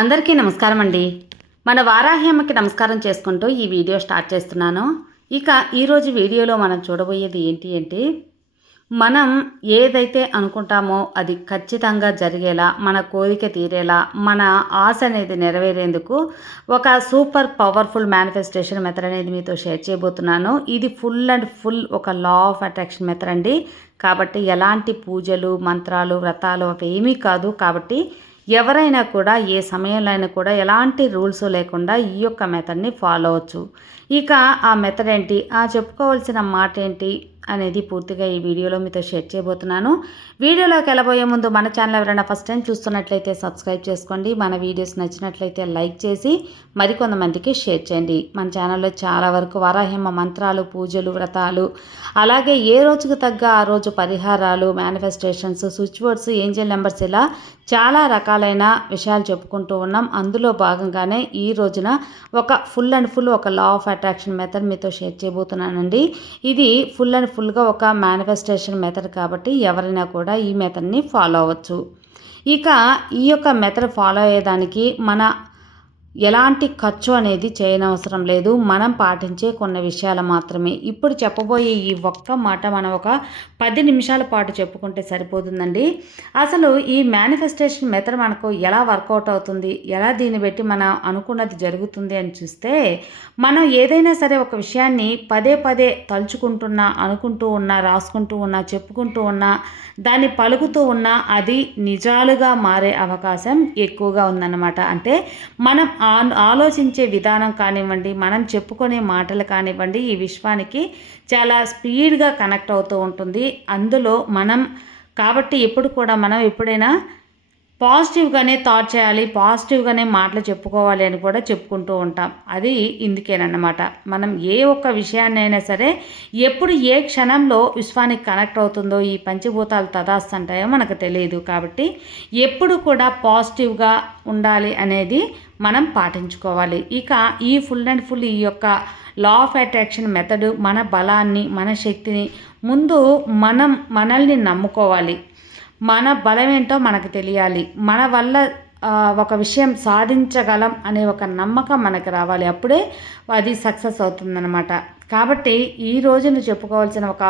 అందరికీ నమస్కారం అండి. మన వారాహ్యమ్మకి నమస్కారం చేసుకుంటూ ఈ వీడియో స్టార్ట్ చేస్తున్నాను. ఇక ఈరోజు వీడియోలో మనం చూడబోయేది ఏంటి అంటే మనం ఏదైతే అనుకుంటామో అది ఖచ్చితంగా జరిగేలా మన కోరిక తీరేలా మన ఆశ అనేది నెరవేరేందుకు ఒక సూపర్ పవర్ఫుల్ మేనిఫెస్టేషన్ మెథడ్ అనేది మీతో షేర్ చేయబోతున్నాను. ఇది ఫుల్ అండ్ ఫుల్ ఒక లా ఆఫ్ అట్రాక్షన్ మెథడ్ అండి. కాబట్టి ఎలాంటి పూజలు మంత్రాలు వ్రతాలు అవి ఏమీ కాదు. కాబట్టి ఎవరైనా కూడా ఏ సమయంలో అయినా కూడా ఎలాంటి రూల్స్ లేకుండా ఈ యొక్క మెథడ్ని ఫాలో అవచ్చు ఇక ఆ మెథడ్ ఏంటి? ఆ చెప్పుకోవాల్సిన మాట ఏంటి? అనేది పూర్తిగా ఈ వీడియోలో మీతో షేర్ చేయబోతున్నాను. వీడియోలోకి వెళ్ళబోయే ముందు మన ఛానల్ ఎవరైనా ఫస్ట్ టైం చూస్తున్నట్లయితే సబ్స్క్రైబ్ చేసుకోండి. మన వీడియోస్ నచ్చినట్లయితే లైక్ చేసి మరికొంతమందికి షేర్ చేయండి. మన ఛానల్లో చాలా వరకు వారాహిమ మంత్రాలు పూజలు వ్రతాలు అలాగే ఏ రోజుకు తగ్గ ఆ రోజు పరిహారాలు manifestations switch boards angel numbers ఇలా చాలా రకాలైన విషయాలు చెప్పుకుంటూ ఉన్నాం. అందులో భాగంగానే ఈ రోజున ఒక ఫుల్ అండ్ ఫుల్ ఒక లా ఆఫ్ అట్రాక్షన్ మెథడ్ మీతో షేర్ చేయబోతున్నానండి. ఇది ఫుల్ అండ్ ఫుల్గా ఒక మేనిఫెస్టేషన్ మెథడ్ కాబట్టి ఎవరైనా కూడా ఈ మెథడ్ని ఫాలో అవ్వచ్చు. ఇక ఈ యొక్క మెథడ్ ఫాలో అయ్యేదానికి మన ఎలాంటి ఖర్చు అనేది చేయనవసరం లేదు. మనం పాటించే కొన్ని విషయాలు మాత్రమే. ఇప్పుడు చెప్పబోయే ఈ ఒక్క మాట మనం ఒక పది నిమిషాల పాటు చెప్పుకుంటే సరిపోతుందండి. అసలు ఈ మేనిఫెస్టేషన్ మెథడ్ మనకు ఎలా వర్కౌట్ అవుతుంది? ఎలా దీన్ని బట్టి మనం అనుకున్నది జరుగుతుంది అని చూస్తే మనం ఏదైనా సరే ఒక విషయాన్ని పదే పదే తలుచుకుంటున్నా అనుకుంటూ ఉన్నా రాసుకుంటూ ఉన్నా చెప్పుకుంటూ ఉన్నా దాన్ని పలుకుతూ ఉన్నా అది నిజాలుగా మారే అవకాశం ఎక్కువగా ఉందన్నమాట. అంటే మనం ఆలోచించే విధానం కానివ్వండి మనం చెప్పుకునే మాటలు కానివ్వండి ఈ విశ్వానికి చాలా స్పీడ్గా కనెక్ట్ అవుతూ ఉంటుంది. అందులో మనం కాబట్టి ఎప్పుడు కూడా మనం ఎప్పుడైనా పాజిటివ్గానే థాట్ చేయాలి పాజిటివ్గానే మాటలు చెప్పుకోవాలి అని కూడా చెప్పుకుంటూ ఉంటాం. అది ఇందుకేనమాట మనం ఏ ఒక్క విషయాన్నైనా సరే ఎప్పుడు ఏ క్షణంలో విశ్వానికి కనెక్ట్ అవుతుందో ఈ పంచభూతాలు తదాస్తుంటాయో మనకు తెలియదు. కాబట్టి ఎప్పుడు కూడా పాజిటివ్గా ఉండాలి అనేది మనం పాటించుకోవాలి. ఇక ఈ ఫుల్ అండ్ ఫుల్ ఈ యొక్క లా ఆఫ్ అట్రాక్షన్ మెథడ్ మన బలాన్ని మన శక్తిని ముందు మనం మనల్ని నమ్ముకోవాలి. మన బలమేంటో మనకు తెలియాలి. మన వల్ల ఒక విషయం సాధించగలం అనే ఒక నమ్మకం మనకు రావాలి. అప్పుడే అది సక్సెస్ అవుతుందన్నమాట. కాబట్టి ఈ రోజున చెప్పుకోవాల్సిన ఒక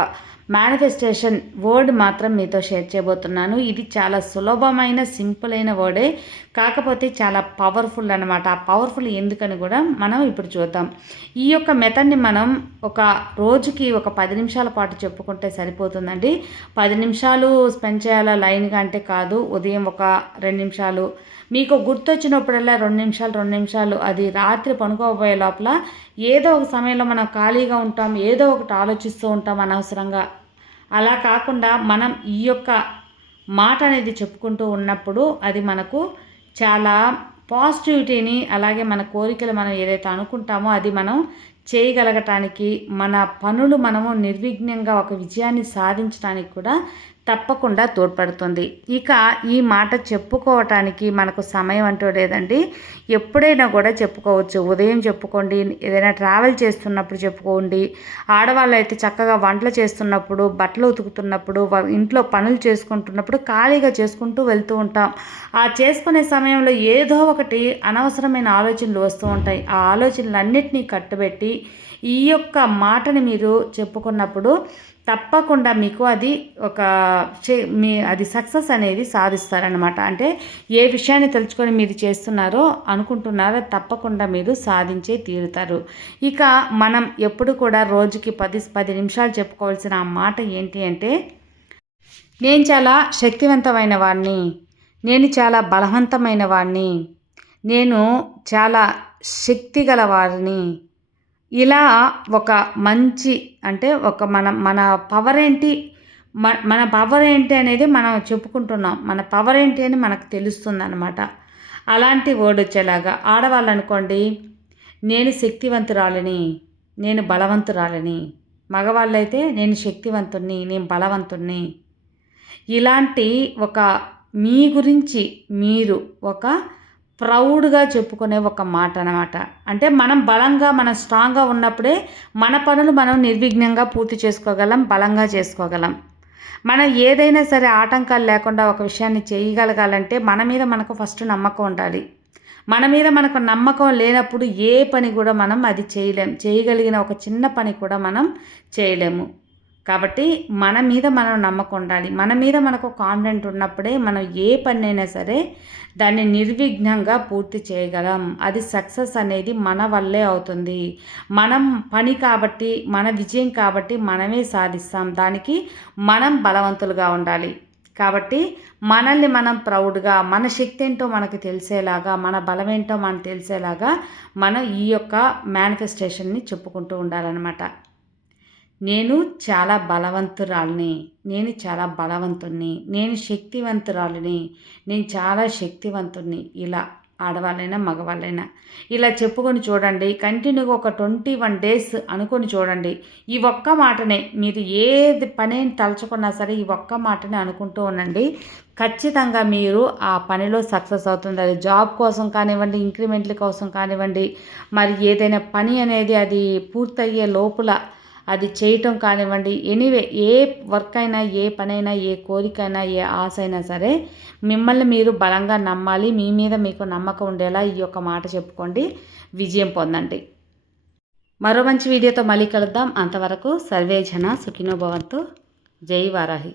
మేనిఫెస్టేషన్ వర్డ్ మాత్రం మీతో షేర్ చేయబోతున్నాను. ఇది చాలా సులభమైన సింపుల్ అయిన వర్డే కాకపోతే చాలా పవర్ఫుల్ అనమాట ఆ పవర్ఫుల్ ఎందుకని కూడా మనం ఇప్పుడు చూద్దాం. ఈ యొక్క మెథడ్ని మనం ఒక రోజుకి ఒక పది నిమిషాల పాటు చెప్పుకుంటే సరిపోతుందండి. పది నిమిషాలు స్పెండ్ చేయాలా లైన్గా అంటే కాదు. ఉదయం ఒక రెండు నిమిషాలు. మీకు గుర్తొచ్చినప్పుడల్లా రెండు నిమిషాలు రెండు నిమిషాలు. అది రాత్రి పనుకోబోయే లోపల ఏదో ఒక సమయంలో మనం ఖాళీగా ఉంటాం ఏదో ఒకటి ఆలోచిస్తూ ఉంటాం అనవసరంగా. అలా కాకుండా మనం ఈ యొక్క మాట అనేది చెప్పుకుంటూ ఉన్నప్పుడు అది మనకు చాలా పాజిటివిటీని అలాగే మన కోరికలు మనం ఏదైతే అనుకుంటామో అది మనం చేయగలగటానికి మన పనులు మనము నిర్విఘ్నంగా ఒక విజయాన్ని సాధించడానికి కూడా తప్పకుండా తోడ్పడుతుంది. ఇక ఈ మాట చెప్పుకోవటానికి మనకు సమయం అంటూ లేదండి. ఎప్పుడైనా కూడా చెప్పుకోవచ్చు. ఉదయం చెప్పుకోండి ఏదైనా ట్రావెల్ చేస్తున్నప్పుడు చెప్పుకోండి. ఆడవాళ్ళు అయితే చక్కగా వంటలు చేస్తున్నప్పుడు బట్టలు ఉతుకుతున్నప్పుడు ఇంట్లో పనులు చేసుకుంటున్నప్పుడు ఖాళీగా చేసుకుంటూ వెళ్తూ ఉంటాం. ఆ చేసుకునే సమయంలో ఏదో ఒకటి అనవసరమైన ఆలోచనలు వస్తూ ఉంటాయి. ఆ ఆలోచనలన్నింటినీ కట్టుబెట్టి ఈ యొక్క మాటని మీరు చెప్పుకున్నప్పుడు తప్పకుండా మీకు అది ఒక మీ అది సక్సెస్ అనేది సాధిస్తారనమాట అంటే ఏ విషయాన్ని తెలుసుకొని మీరు చేస్తున్నారో అనుకుంటున్నారో తప్పకుండా మీరు సాధించే తీరుతారు. ఇక మనం ఎప్పుడు కూడా రోజుకి పది పది నిమిషాలు చెప్పుకోవాల్సిన ఆ మాట ఏంటి అంటే నేను చాలా శక్తివంతమైన వాడిని నేను చాలా బలవంతమైన వాడిని నేను చాలా శక్తి గల వారిని ఇలా ఒక మంచి అంటే ఒక మన మన పవర్ ఏంటి? మన పవర్ ఏంటి అనేది మనం చెప్పుకుంటున్నాం. మన పవర్ ఏంటి అని మనకు తెలుస్తుంది అనమాట అలాంటి వర్డ్ వచ్చేలాగా ఆడవాళ్ళు అనుకోండి నేను శక్తివంతురాలని నేను బలవంతురాలని మగవాళ్ళైతే నేను శక్తివంతుణ్ణి నేను బలవంతుణ్ణి. ఇలాంటి ఒక మీ గురించి మీరు ఒక ప్రౌడ్గా చెప్పుకునే ఒక మాట అనమాట అంటే మనం బలంగా మనం స్ట్రాంగ్గా ఉన్నప్పుడే మన పనులు మనం నిర్విఘ్నంగా పూర్తి చేసుకోగలం బలంగా చేసుకోగలం. మనం ఏదైనా సరే ఆటంకాలు లేకుండా ఒక విషయాన్ని చేయగలగాలంటే మన మీద మనకు ఫస్ట్ నమ్మకం ఉండాలి. మన మీద మనకు నమ్మకం లేనప్పుడు ఏ పని కూడా మనం అది చేయలేం. చేయగలిగిన ఒక చిన్న పని కూడా మనం చేయలేము. కాబట్టి మన మీద మనం నమ్మకం ఉండాలి. మన మీద మనకు కాన్ఫిడెంట్ ఉన్నప్పుడే మనం ఏ పనైనా సరే దాన్ని నిర్విఘ్నంగా పూర్తి చేయగలం. అది సక్సెస్ అనేది మన వల్లే అవుతుంది. మనం పని కాబట్టి మన విజయం కాబట్టి మనమే సాధిస్తాం. దానికి మనం బలవంతులుగా ఉండాలి. కాబట్టి మనల్ని మనం ప్రౌడ్గా మన శక్తి ఏంటో మనకు తెలిసేలాగా మన బలం ఏంటో మనకు తెలిసేలాగా మనం ఈ యొక్క మేనిఫెస్టేషన్ని చెప్పుకుంటూ ఉండాలన్నమాట. నేను చాలా బలవంతురాలిని నేను చాలా బలవంతుణ్ణి నేను శక్తివంతురాలిని నేను చాలా శక్తివంతుణ్ణి. ఇలా ఆడవాళ్ళైనా మగవాళ్ళైనా. ఇలా చెప్పుకొని చూడండి కంటిన్యూగా ఒక ట్వంటీ వన్ డేస్ అనుకొని చూడండి. ఈ ఒక్క మాటనే మీరు ఏది పని తలుచుకున్నా సరే ఈ ఒక్క మాటనే అనుకుంటూ ఉండండి. ఖచ్చితంగా మీరు ఆ పనిలో సక్సెస్ అవుతుంది. అది జాబ్ కోసం కానివ్వండి ఇంక్రిమెంట్ల కోసం కానివ్వండి మరి ఏదైనా పని అనేది అది పూర్తయ్యే లోపల అది చేయటం కానివ్వండి. ఎనీవే ఏ వర్క్ అయినా ఏ పనైనా ఏ కోరికైనా ఏ ఆశ అయినా సరే మిమ్మల్ని మీరు బలంగా నమ్మాలి. మీ మీద మీకు నమ్మకం ఉండేలా ఈ యొక్క మాట చెప్పుకోండి. విజయం పొందండి. మరో మంచి వీడియోతో మళ్ళీ కలుద్దాం. అంతవరకు సర్వే జన సుఖినోభవంతు జై వారాహి.